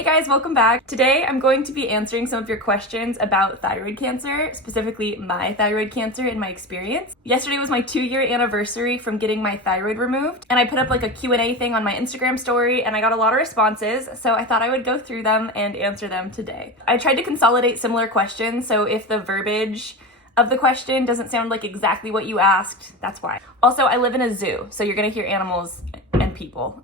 Hey guys, welcome back. Today I'm going to be answering some of your questions about thyroid cancer, specifically my thyroid cancer and my experience. Yesterday was my 2-year anniversary from getting my thyroid removed, and I put up like a Q&A thing on my Instagram story and I got a lot of responses, so I thought I would go through them and answer them today. I tried to consolidate similar questions, so if the verbiage of the question doesn't sound like exactly what you asked, that's why. Also, I live in a zoo, so you're gonna hear animals and people.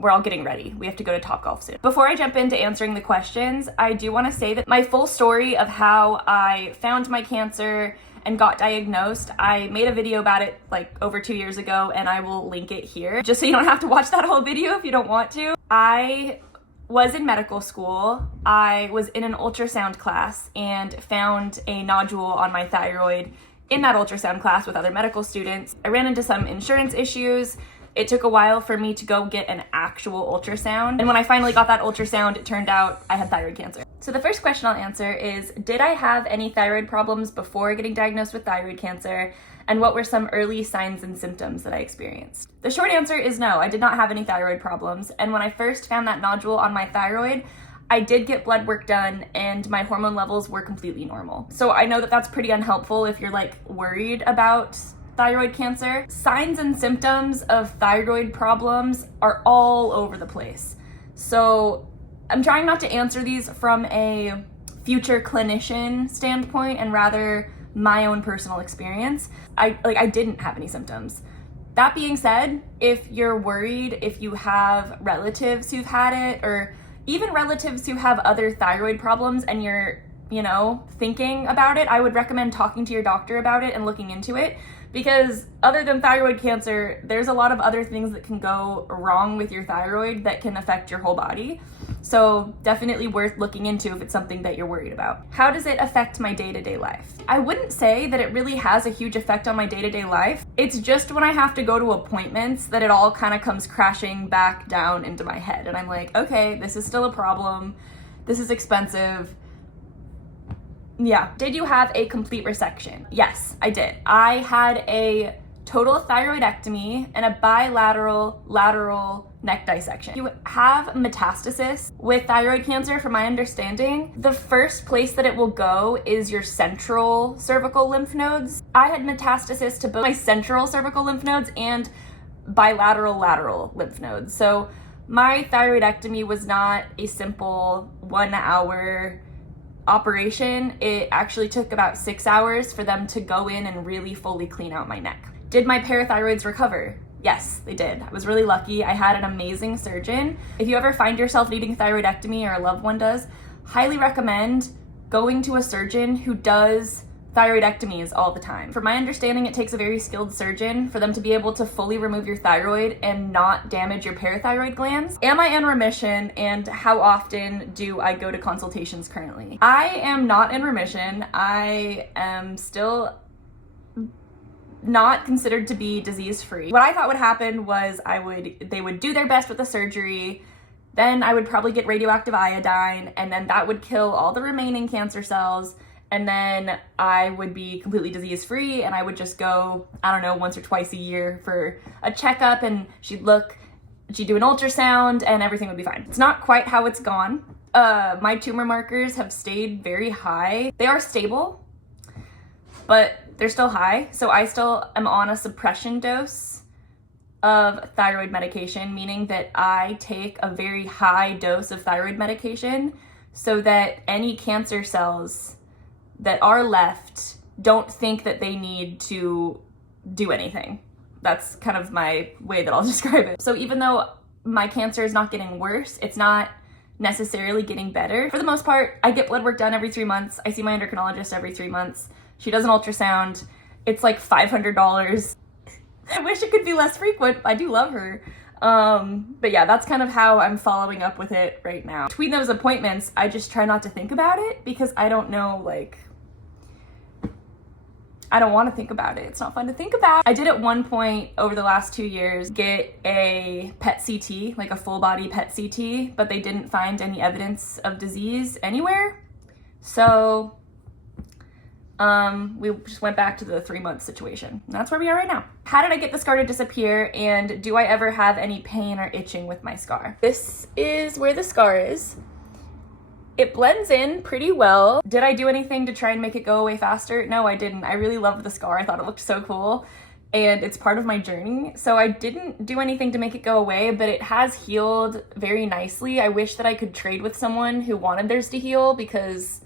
We're all getting ready. We have to go to Topgolf soon. Before I jump into answering the questions, I do want to say that my full story of how I found my cancer and got diagnosed, I made a video about it like over 2 years ago, and I will link it here just so you don't have to watch that whole video if you don't want to. I was in medical school. I was in an ultrasound class and found a nodule on my thyroid in that ultrasound class with other medical students. I ran into some insurance issues. It took a while for me to go get an actual ultrasound. And when I finally got that ultrasound, it turned out I had thyroid cancer. So the first question I'll answer is, did I have any thyroid problems before getting diagnosed with thyroid cancer? And what were some early signs and symptoms that I experienced? The short answer is no, I did not have any thyroid problems. And when I first found that nodule on my thyroid, I did get blood work done and my hormone levels were completely normal. So I know that that's pretty unhelpful if you're like worried about thyroid cancer. Signs and symptoms of thyroid problems are all over the place. So I'm trying not to answer these from a future clinician standpoint and rather my own personal experience. I didn't have any symptoms. That being said, if you're worried, if you have relatives who've had it, or even relatives who have other thyroid problems and you're, thinking about it, I would recommend talking to your doctor about it and looking into it. Because other than thyroid cancer, there's a lot of other things that can go wrong with your thyroid that can affect your whole body. So definitely worth looking into if it's something that you're worried about. How does it affect my day-to-day life? I wouldn't say that it really has a huge effect on my day-to-day life. It's just when I have to go to appointments that it all kind of comes crashing back down into my head. And I'm like, okay, this is still a problem. This is expensive. Yeah. Did you have a complete resection? Yes, I did. I had a total thyroidectomy and a bilateral lateral neck dissection. You have metastasis with thyroid cancer, from my understanding. The first place that it will go is your central cervical lymph nodes. I had metastasis to both my central cervical lymph nodes and bilateral lateral lymph nodes. So my thyroidectomy was not a simple 1 hour operation. It actually took about 6 hours for them to go in and really fully clean out my neck. Did my parathyroids recover? Yes, they did. I was really lucky. I had an amazing surgeon. If you ever find yourself needing thyroidectomy or a loved one does, highly recommend going to a surgeon who does thyroidectomies all the time. From my understanding, it takes a very skilled surgeon for them to be able to fully remove your thyroid and not damage your parathyroid glands. Am I in remission, and how often do I go to consultations currently? I am not in remission. I am still not considered to be disease-free. What I thought would happen was they would do their best with the surgery, then I would probably get radioactive iodine, and then that would kill all the remaining cancer cells, and then I would be completely disease-free, and I would just go, once or twice a year for a checkup, and she'd do an ultrasound, and everything would be fine. It's not quite how it's gone. My tumor markers have stayed very high. They are stable, but they're still high, so I still am on a suppression dose of thyroid medication, meaning that I take a very high dose of thyroid medication so that any cancer cells that are left don't think that they need to do anything. That's kind of my way that I'll describe it. So even though my cancer is not getting worse, it's not necessarily getting better. For the most part, I get blood work done every 3 months. I see my endocrinologist every 3 months. She does an ultrasound. It's like $500. I wish it could be less frequent. I do love her. But yeah, that's kind of how I'm following up with it right now. Between those appointments, I just try not to think about it because I don't know, I don't want to think about it. It's not fun to think about. I did at one point over the last 2 years get a PET CT, like a full body PET CT, but they didn't find any evidence of disease anywhere. So We just went back to the 3-month situation. And that's where we are right now. How did I get the scar to disappear, and do I ever have any pain or itching with my scar? This is where the scar is. It blends in pretty well. Did I do anything to try and make it go away faster? No, I didn't. I really loved the scar. I thought it looked so cool, and it's part of my journey. So I didn't do anything to make it go away, but it has healed very nicely. I wish that I could trade with someone who wanted theirs to heal, because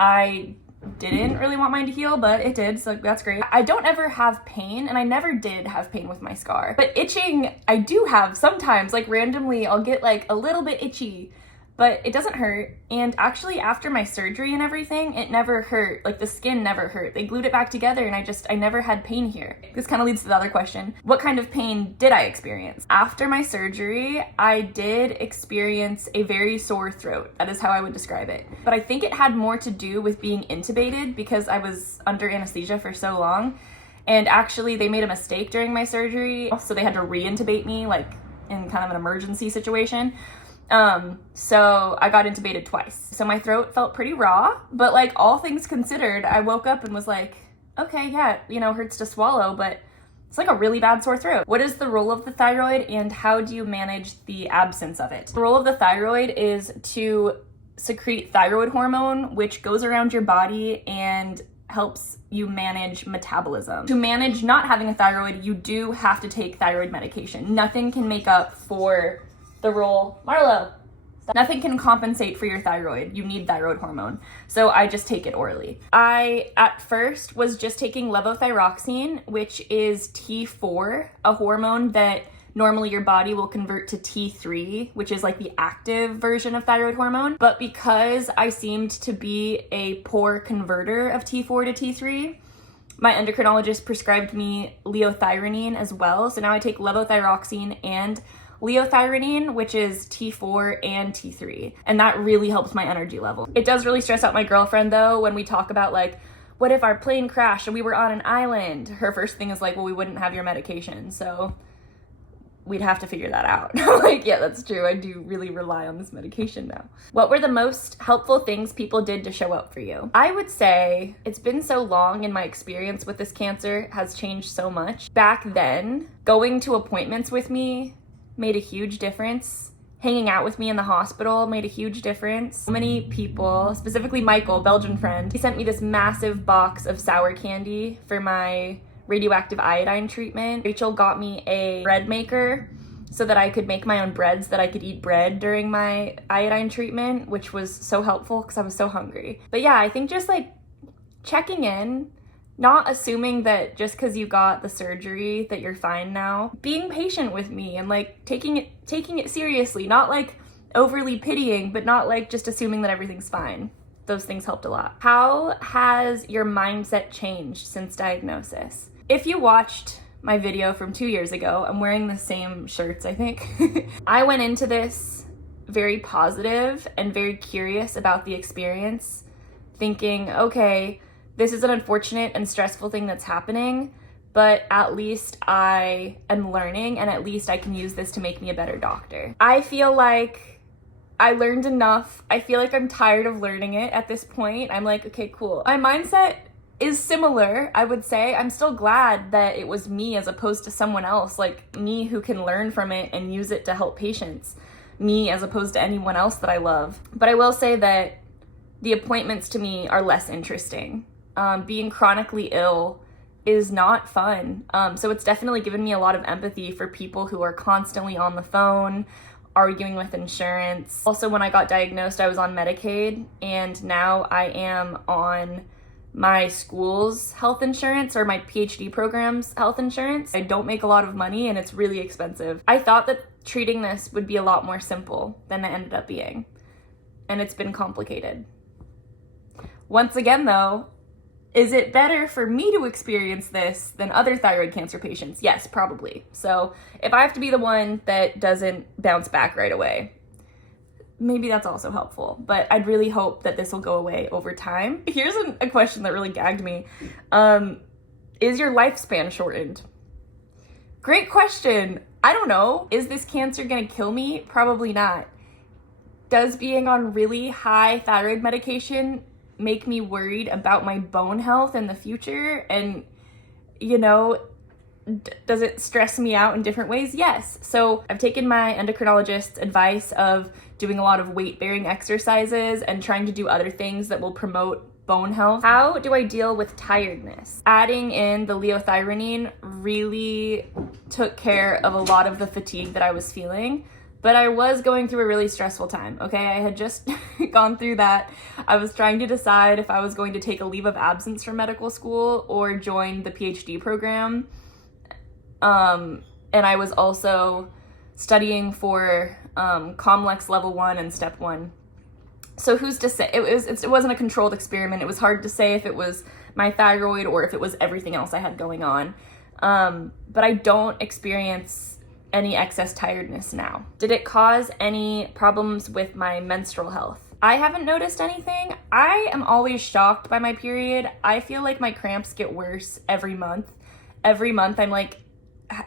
I didn't really want mine to heal, but it did, so that's great. I don't ever have pain, and I never did have pain with my scar. But itching, I do have sometimes. Like randomly, I'll get like a little bit itchy, but it doesn't hurt. And actually after my surgery and everything, it never hurt. Like the skin never hurt. They glued it back together, and I never had pain here. This kind of leads to the other question. What kind of pain did I experience? After my surgery, I did experience a very sore throat. That is how I would describe it. But I think it had more to do with being intubated, because I was under anesthesia for so long. And actually they made a mistake during my surgery, so they had to re-intubate me, like in kind of an emergency situation. So I got intubated twice. So my throat felt pretty raw, but like all things considered, I woke up and was like, okay, yeah, hurts to swallow, but it's like a really bad sore throat. What is the role of the thyroid, and how do you manage the absence of it? The role of the thyroid is to secrete thyroid hormone, which goes around your body and helps you manage metabolism. To manage not having a thyroid, you do have to take thyroid medication. Nothing can make up for the role, Marlo, nothing can compensate for your thyroid. You need thyroid hormone. So I just take it orally. I, at first, was just taking levothyroxine, which is T4, a hormone that normally your body will convert to T3, which is like the active version of thyroid hormone. But because I seemed to be a poor converter of T4 to T3, my endocrinologist prescribed me liothyronine as well. So now I take levothyroxine and liothyronine, which is T4 and T3, and that really helps my energy level. It does really stress out my girlfriend though when we talk about like, what if our plane crashed and we were on an island? Her first thing is like, well, we wouldn't have your medication, so we'd have to figure that out. Like, yeah, that's true. I do really rely on this medication now. What were the most helpful things people did to show up for you? I would say it's been so long, and my experience with this cancer has changed so much. Back then, going to appointments with me made a huge difference. Hanging out with me in the hospital made a huge difference. So many people, specifically Michael, Belgian friend, he sent me this massive box of sour candy for my radioactive iodine treatment. Rachel got me a bread maker so that I could make my own breads, that I could eat bread during my iodine treatment, which was so helpful because I was so hungry. But yeah, I think just like checking in, not assuming that just because you got the surgery that you're fine now. Being patient with me and like taking it seriously, not like overly pitying, but not like just assuming that everything's fine. Those things helped a lot. How has your mindset changed since diagnosis? If you watched my video from 2 years ago, I'm wearing the same shirts, I think. I went into this very positive and very curious about the experience, thinking, okay, this is an unfortunate and stressful thing that's happening, but at least I am learning, and at least I can use this to make me a better doctor. I feel like I learned enough. I feel like I'm tired of learning it at this point. I'm like, okay, cool. My mindset is similar, I would say. I'm still glad that it was me as opposed to someone else, like me who can learn from it and use it to help patients. Me as opposed to anyone else that I love. But I will say that the appointments to me are less interesting. Being chronically ill is not fun. So it's definitely given me a lot of empathy for people who are constantly on the phone, arguing with insurance. Also, when I got diagnosed, I was on Medicaid, and now I am on my school's health insurance, or my PhD program's health insurance. I don't make a lot of money, and it's really expensive. I thought that treating this would be a lot more simple than it ended up being, and it's been complicated. Once again though, is it better for me to experience this than other thyroid cancer patients? Yes, probably. So if I have to be the one that doesn't bounce back right away, maybe that's also helpful. But I'd really hope that this will go away over time. Here's a question that really gagged me. Is your lifespan shortened? Great question. I don't know. Is this cancer gonna kill me? Probably not. Does being on really high thyroid medication make me worried about my bone health in the future? And, you know, does it stress me out in different ways? Yes. So I've taken my endocrinologist's advice of doing a lot of weight-bearing exercises and trying to do other things that will promote bone health. How do I deal with tiredness? Adding in the leothyronine really took care of a lot of the fatigue that I was feeling, but I was going through a really stressful time, okay? I had just gone through that. I was trying to decide if I was going to take a leave of absence from medical school or join the PhD program. And I was also studying for COMLEX level 1 and step 1. So who's to say? It wasn't a controlled experiment. It was hard to say if it was my thyroid or if it was everything else I had going on. But I don't experience any excess tiredness now. Did it cause any problems with my menstrual health? I haven't noticed anything. I am always shocked by my period. I feel like my cramps get worse every month. Every month I'm like,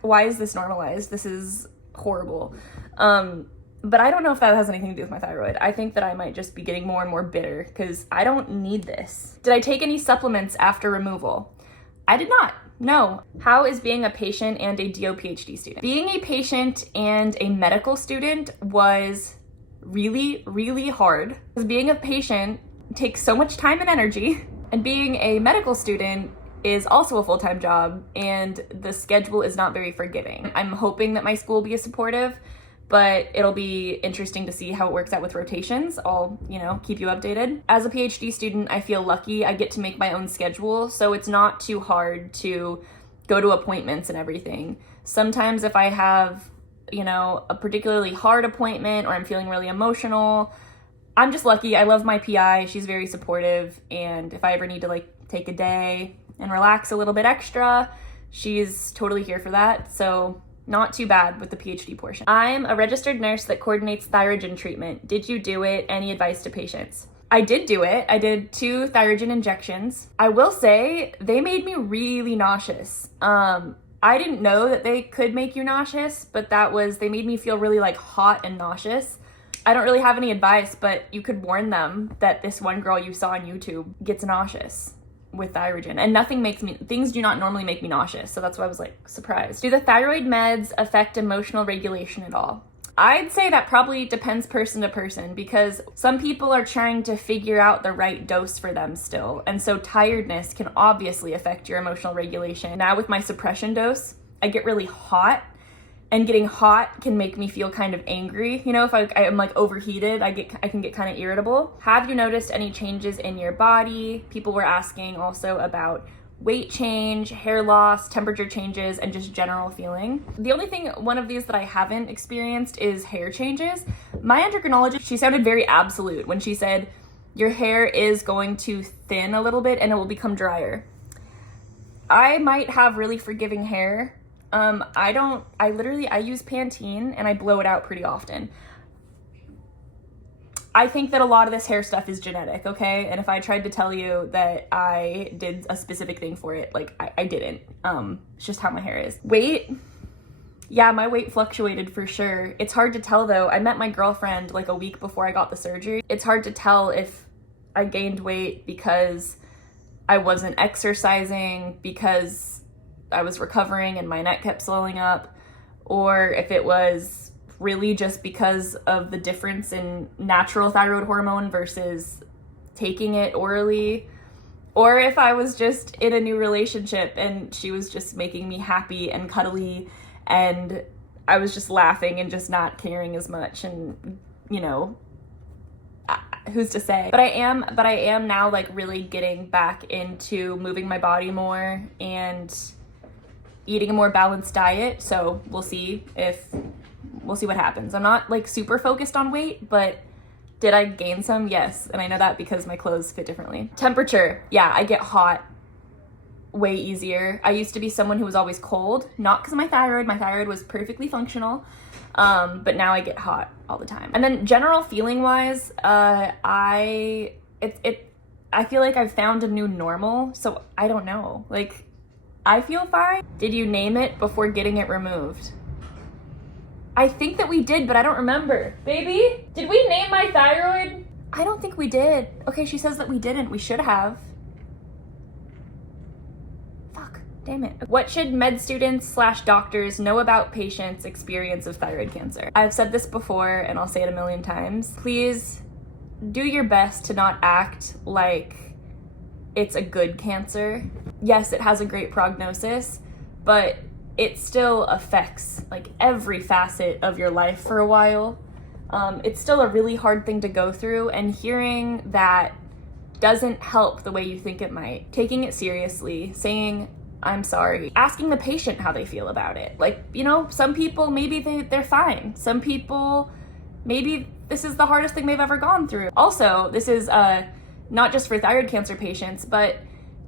why is this normalized? This is horrible. But I don't know if that has anything to do with my thyroid. I think that I might just be getting more and more bitter because I don't need this. Did I take any supplements after removal? I did not. No. How is being a patient and a DO PhD student? Being a patient and a medical student was really, really hard. Because being a patient takes so much time and energy, and being a medical student is also a full-time job, and the schedule is not very forgiving. I'm hoping that my school will be supportive, but it'll be interesting to see how it works out with rotations. I'll, keep you updated. As a PhD student, I feel lucky. I get to make my own schedule, so it's not too hard to go to appointments and everything. Sometimes if I have, a particularly hard appointment or I'm feeling really emotional, I'm just lucky. I love my PI. She's very supportive, and if I ever need to take a day and relax a little bit extra, she's totally here for that. So not too bad with the PhD portion. I'm a registered nurse that coordinates Thyrogen treatment. Did you do it? Any advice to patients? I did do it. I did 2 Thyrogen injections. I will say they made me really nauseous. I didn't know that they could make you nauseous, but they made me feel really hot and nauseous. I don't really have any advice, but you could warn them that this one girl you saw on YouTube gets nauseous with Thyrogen, and things do not normally make me nauseous, so that's why I was surprised. Do the thyroid meds affect emotional regulation at all? I'd say that probably depends person to person, because some people are trying to figure out the right dose for them still, and so tiredness can obviously affect your emotional regulation. Now with my suppression dose, I get really hot, and getting hot can make me feel kind of angry. If I'm overheated, I can get kind of irritable. Have you noticed any changes in your body? People were asking also about weight change, hair loss, temperature changes, and just general feeling. The only one of these that I haven't experienced is hair changes. My endocrinologist, she sounded very absolute when she said, your hair is going to thin a little bit and it will become drier. I might have really forgiving hair. I use Pantene and I blow it out pretty often. I think that a lot of this hair stuff is genetic, okay? And if I tried to tell you that I did a specific thing for it, I didn't. It's just how my hair is. Weight? Yeah, my weight fluctuated for sure. It's hard to tell though. I met my girlfriend a week before I got the surgery. It's hard to tell if I gained weight because I wasn't exercising, because I was recovering and my neck kept swelling up, or if it was really just because of the difference in natural thyroid hormone versus taking it orally, or if I was just in a new relationship and she was just making me happy and cuddly and I was just laughing and just not caring as much, and who's to say? But I am now really getting back into moving my body more and eating a more balanced diet, so we'll see what happens. I'm not super focused on weight, but did I gain some? Yes, and I know that because my clothes fit differently. Temperature, yeah, I get hot way easier. I used to be someone who was always cold, not because of my thyroid was perfectly functional, but now I get hot all the time. And then general feeling wise, I feel like I've found a new normal, so I don't know, I feel fine. Did you name it before getting it removed? I think that we did, but I don't remember. Baby, did we name my thyroid? I don't think we did. Okay, she says that we didn't. We should have. Fuck, damn it. What should med students / doctors know about patients' experience of thyroid cancer? I've said this before and I'll say it a million times. Please do your best to not act like it's a good cancer. Yes, it has a great prognosis, but it still affects like every facet of your life for a while. It's still a really hard thing to go through, and hearing that doesn't help the way you think it might. Taking it seriously, saying, I'm sorry, asking the patient how they feel about it. Like, you know, some people, maybe they're fine. Some people, maybe this is the hardest thing they've ever gone through. Also, this is not just for thyroid cancer patients, but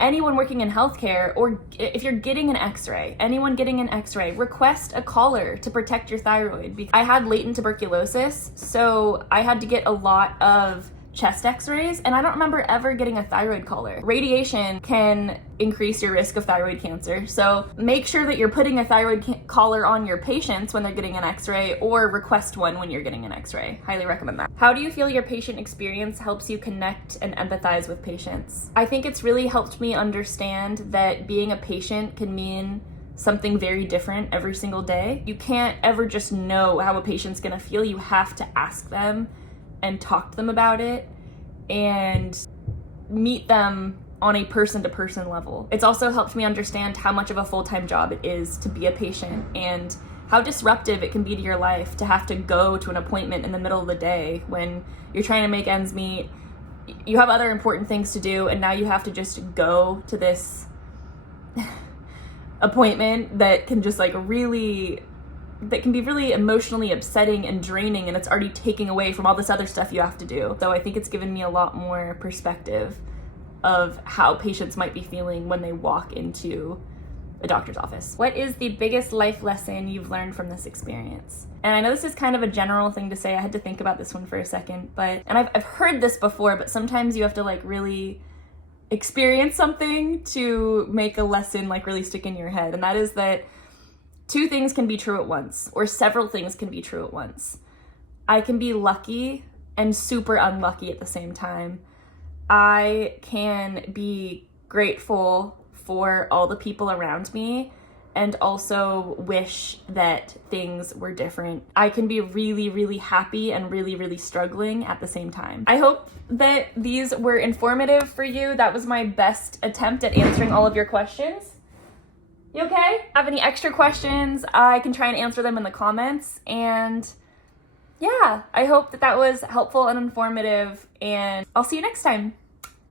anyone working in healthcare, or if you're getting an x-ray, anyone getting an x-ray, request a collar to protect your thyroid. I had latent tuberculosis, so I had to get a lot of chest x-rays, and I don't remember ever getting a thyroid collar. Radiation can increase your risk of thyroid cancer, so make sure that you're putting a thyroid collar on your patients when they're getting an x-ray, or request one when you're getting an x-ray. Highly recommend that. How do you feel your patient experience helps you connect and empathize with patients? I think it's really helped me understand that being a patient can mean something very different every single day. You can't ever just know how a patient's gonna feel. You have to ask them and talk to them about it and meet them on a person-to-person level. It's also helped me understand how much of a full-time job it is to be a patient and how disruptive it can be to your life to have to go to an appointment in the middle of the day when you're trying to make ends meet. You have other important things to do, and now you have to just go to this appointment that can just that can be really emotionally upsetting and draining, and it's already taking away from all this other stuff you have to do. So I think it's given me a lot more perspective of how patients might be feeling when they walk into a doctor's office. What is the biggest life lesson you've learned from this experience? And I know this is kind of a general thing to say. I had to think about this one for a second, and I've heard this before, but sometimes you have to like really experience something to make a lesson like really stick in your head. And that is that two things can be true at once, or several things can be true at once. I can be lucky and super unlucky at the same time. I can be grateful for all the people around me and also wish that things were different. I can be really, really happy and really, really struggling at the same time. I hope that these were informative for you. That was my best attempt at answering all of your questions. You okay? Have any extra questions? I can try and answer them in the comments. And yeah, I hope that was helpful and informative, and I'll see you next time.